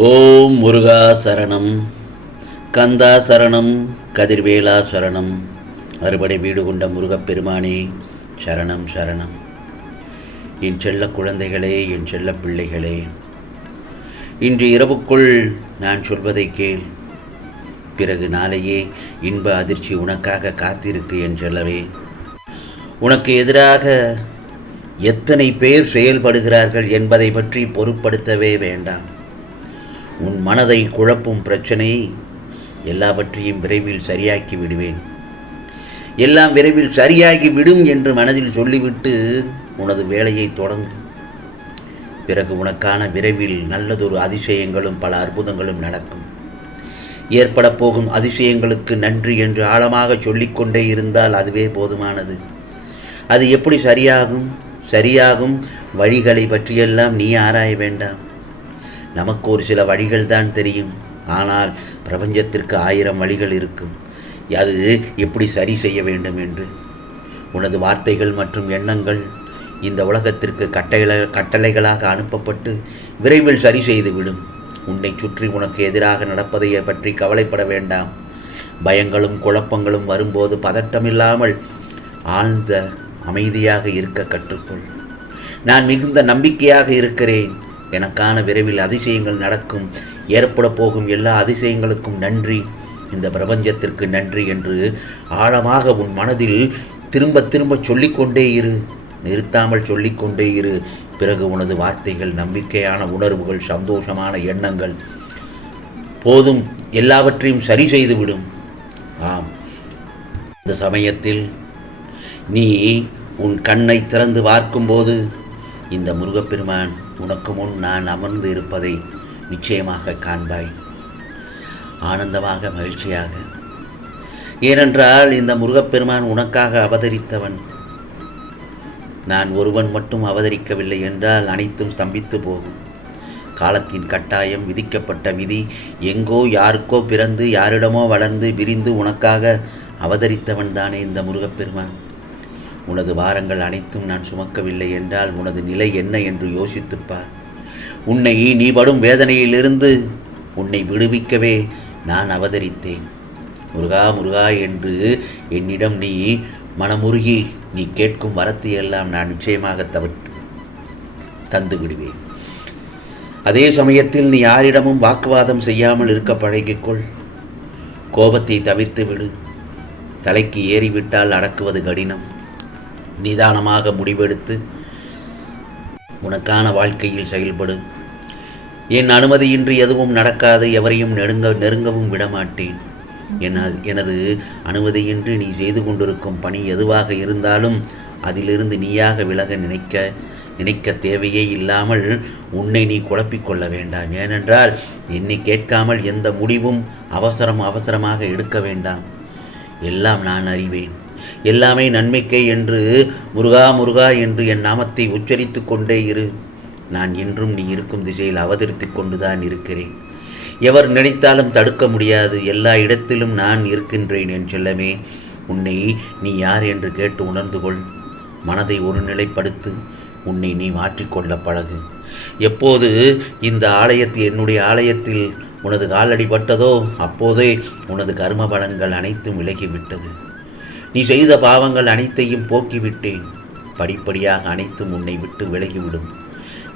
ஓம் முருகா சரணம் கந்தா சரணம் கதிர்வேலா சரணம். அறுபடை வீடு கொண்ட முருகப்பெருமானே சரணம் சரணம். என் செல்ல குழந்தைகளே என் செல்ல பிள்ளைகளே இன்று இரவுக்குள் நான் சொல்வதை கேள். பிறகு நாளையே இன்ப அதிர்ச்சி உனக்காக காத்திருக்கு என் செல்லவே. உனக்கு எதிராக எத்தனை பேர் செயல்படுகிறார்கள் என்பதை பற்றி பொருட்படுத்தவே வேண்டாம். உன் மனதை குழப்பும் பிரச்சனையை எல்லாவற்றையும் விரைவில் சரியாக்கி விடுவேன். எல்லாம் விரைவில் சரியாகி விடும் என்று மனதில் சொல்லிவிட்டு உனது வேலையை தொடங்கு. பிறகு உனக்கான விரைவில் நல்லதொரு அதிசயங்களும் பல அற்புதங்களும் நடக்கும். ஏற்பட போகும் அதிசயங்களுக்கு நன்றி என்று ஆழமாக சொல்லிக்கொண்டே இருந்தால் அதுவே போதுமானது. அது எப்படி சரியாகும்? சரியாகும் வழிகளை பற்றியெல்லாம் நீ ஆராய வேண்டாம். நமக்கு ஒரு சில வழிகள் தான் தெரியும். ஆனால் பிரபஞ்சத்திற்கு ஆயிரம் வழிகள் இருக்கும். அது எப்படி சரி செய்ய வேண்டும் என்று? உனது வார்த்தைகள் மற்றும் எண்ணங்கள் இந்த உலகத்திற்கு கட்டளை கட்டளைகளாக அனுப்பப்பட்டு விரைவில் சரி செய்துவிடும். உன்னை சுற்றி உனக்கு எதிராக நடப்பதை பற்றி கவலைப்பட வேண்டாம். பயங்களும் குழப்பங்களும் வரும்போது பதட்டமில்லாமல் ஆழ்ந்த அமைதியாக இருக்க கற்றுக்கொள். நான் மிகுந்த நம்பிக்கையாக இருக்கிறேன். எனக்கான விரைவில் அதிசயங்கள் நடக்கும். ஏற்பட போகும் எல்லா அதிசயங்களுக்கும் நன்றி. இந்த பிரபஞ்சத்திற்கு நன்றி என்று ஆழமாக உன் மனதில் திரும்ப திரும்ப சொல்லிக்கொண்டே இரு. நிறுத்தாமல் சொல்லிக்கொண்டே இரு. பிறகு உனது வார்த்தைகள் நம்பிக்கையான உணர்வுகள் சந்தோஷமான எண்ணங்கள் போதும். எல்லாவற்றையும் சரி செய்துவிடும். ஆம். இந்த சமயத்தில் நீ உன் கண்ணை திறந்து பார்க்கும்போது இந்த முருகப்பெருமான் உனக்கு முன் நான் அமர்ந்து இருப்பதை நிச்சயமாக காண்பாய். ஆனந்தமாக மகிழ்ச்சியாக. ஏனென்றால் இந்த முருகப்பெருமான் உனக்காக அவதரித்தவன். நான் ஒருவன் மட்டும் அவதரிக்கவில்லை என்றால் அனைத்தும் ஸ்தம்பித்து போகும். காலத்தின் கட்டாயம் விதிக்கப்பட்ட விதி எங்கோ யாருக்கோ பிறந்து யாரிடமோ வளர்ந்து விரிந்து உனக்காக அவதரித்தவன் தானே இந்த முருகப்பெருமான். உனது வாரங்கள் அனைத்தும் நான் சுமக்கவில்லை என்றால் உனது நிலை என்ன என்று யோசித்துப்பார் உன்னை நீ படும் வேதனையிலிருந்து உன்னை விடுவிக்கவே நான் அவதரித்தேன். முருகா முருகா என்று என்னிடம் நீ மனமுருகி நீ கேட்கும் வரத்தை எல்லாம் நான் நிச்சயமாக தவிர்த்து தந்து விடுவேன். அதே சமயத்தில் நீ யாரிடமும் வாக்குவாதம் செய்யாமல் இருக்க பழகிக்கொள். கோபத்தை தவிர்த்து விடு. தலைக்கு ஏறிவிட்டால் அடக்குவது கடினம். நிதானமாக முடிவெடுத்து உனக்கான வாழ்க்கையில் செயல்படு. என் அனுமதியின்றி எதுவும் நடக்காது எவரையும் நெருங்க நெருங்கவும் விடமாட்டேன். என்னால் எனது அனுமதியின்றி நீ செய்து கொண்டிருக்கும் பணி எதுவாக இருந்தாலும் அதிலிருந்து நீயாக விலக நினைக்க நினைக்க தேவையே இல்லாமல் உன்னை நீ குழப்பிக்கொள்ள வேண்டாம். ஏனென்றால் என்னை கேட்காமல் எந்த முடிவும் அவசரம் அவசரமாக எடுக்க வேண்டாம். எல்லாம் நான் அறிவேன். எல்லாமே நன்மைக்கே என்று முருகா முருகா என்று என் நாமத்தை உச்சரித்து கொண்டே இரு. நான் இன்றும் நீ இருக்கும் திசையில் அவதரித்து கொண்டுதான் இருக்கிறேன். எவர் நினைத்தாலும் தடுக்க முடியாது. எல்லா இடத்திலும் நான் இருக்கின்றேன் என் செல்லமே. உன்னை நீ யார் என்று கேட்டு உணர்ந்து கொள். மனதை ஒருநிலைப்படுத்து உன்னை நீ மாற்றிக்கொள்ள பழகு. எப்போது இந்த ஆலயத்தில் என்னுடைய ஆலயத்தில் உனது காலடி பட்டதோ அப்போதே உனது கர்ம பலன்கள் அனைத்தும் விலகிவிட்டது. நீ செய்த பாவங்கள் அனைத்தையும் போக்கிவிட்டேன். படிப்படியாக அனைத்தும் உன்னை விட்டு விலகிவிடும்.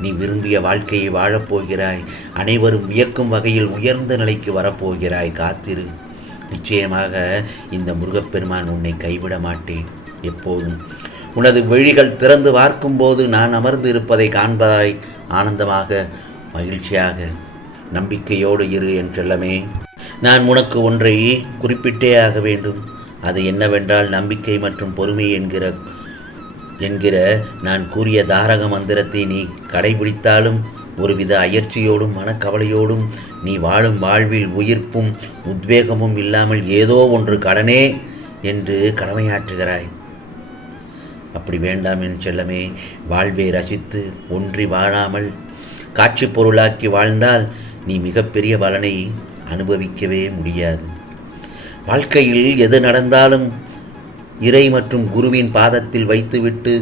நீ விரும்பிய வாழ்க்கையை வாழப்போகிறாய் அனைவரும் வியக்கும் வகையில் உயர்ந்த நிலைக்கு வரப்போகிறாய் காத்திரு. நிச்சயமாக இந்த முருகப்பெருமான் உன்னை கைவிட மாட்டேன். எப்போதும். உனது வழிகள் திறந்து பார்க்கும்போது நான் அமர்ந்து இருப்பதை காண்பதாய் ஆனந்தமாக மகிழ்ச்சியாக நம்பிக்கையோடு இரு என் செல்லமே. நான் உனக்கு ஒன்றை குறிப்பிட்டே ஆக வேண்டும். அது என்னவென்றால் நம்பிக்கை மற்றும் பொறுமை என்கிற என்கிற நான் கூறிய தாரக மந்திரத்தை நீ கடைபிடித்தாலும் ஒருவித அயற்சியோடும் மனக்கவலையோடும் நீ வாழும் வாழ்வில் உயிர்ப்பும் உத்வேகமும் இல்லாமல் ஏதோ ஒன்று கடனே என்று கடமையாற்றுகிறாய். அப்படி வேண்டாம் என் செல்லமே வாழ்வை ரசித்து ஒன்றி வாழாமல் காட்சி பொருளாக்கி வாழ்ந்தால் நீ மிகப்பெரிய பலனை அனுபவிக்கவே முடியாது. வாழ்க்கையில் எது நடந்தாலும் இறை மற்றும் குருவின் பாதத்தில் வைத்துவிட்டு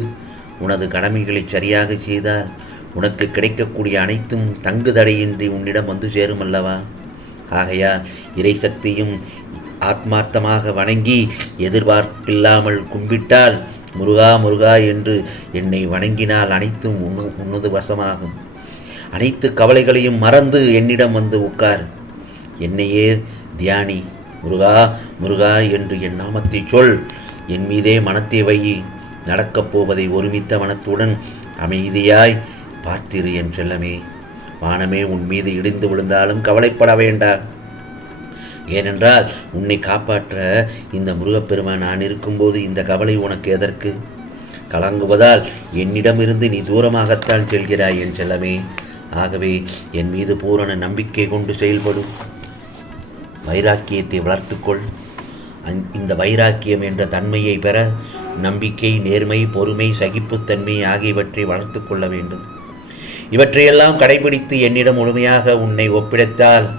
உனது கடமைகளை சரியாக செய்தால் உனக்கு கிடைக்கக்கூடிய அனைத்தும் தங்கு தடையின்றி உன்னிடம் வந்து சேரும் அல்லவா ஆகையால் இறைசக்தியும் ஆத்மார்த்தமாக வணங்கி எதிர்பார்ப்பில்லாமல் கும்பிட்டால் முருகா முருகா என்று என்னை வணங்கினால் அனைத்தும் உன்னு உன்னது வசமாகும். அனைத்து கவலைகளையும் மறந்து என்னிடம் வந்து உட்கார். என்னையே தியானி முருகா முருகா என்று என் நாமத்தை சொல். என் மீதே மனத்தை வை. நடக்கப் போவதை ஒருமித்த மனத்துடன் அமைதியாய் பார்த்திரு என் செல்லமே. வானமே உன் மீது இடிந்து விழுந்தாலும் கவலைப்பட வேண்டாம் ஏனென்றால் உன்னை காப்பாற்ற இந்த முருகப்பெருமான் நான் இருக்கும்போது இந்த கவலை உனக்கு எதற்கு? கலங்குவதால் என்னிடமிருந்து நீ தூரமாகத்தான் செல்கிறாய் என் செல்லமே. ஆகவே என் மீது பூரண நம்பிக்கை கொண்டு செயல்படும் வைராக்கியத்தை வளர்த்துக்கொள். அந்- இந்த வைராக்கியம் என்ற தன்மையை பெற நம்பிக்கை நேர்மை பொறுமை சகிப்புத்தன்மை ஆகியவற்றை வளர்த்து கொள்ள வேண்டும். இவற்றையெல்லாம் கடைபிடித்து என்னிடம் முழுமையாக உன்னை ஒப்படைத்தால்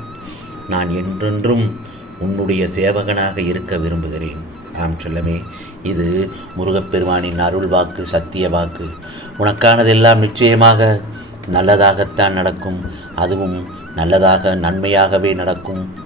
நான் என்றென்றும் உன்னுடைய சேவகனாக இருக்க விரும்புகிறேன். ஆம் செல்லமே இது முருகப்பெருமானின் அருள் வாக்கு சத்திய வாக்கு. உனக்கானதெல்லாம் நிச்சயமாக நல்லதாகத்தான் நடக்கும். அதுவும் நல்லதாக நன்மையாகவே நடக்கும்.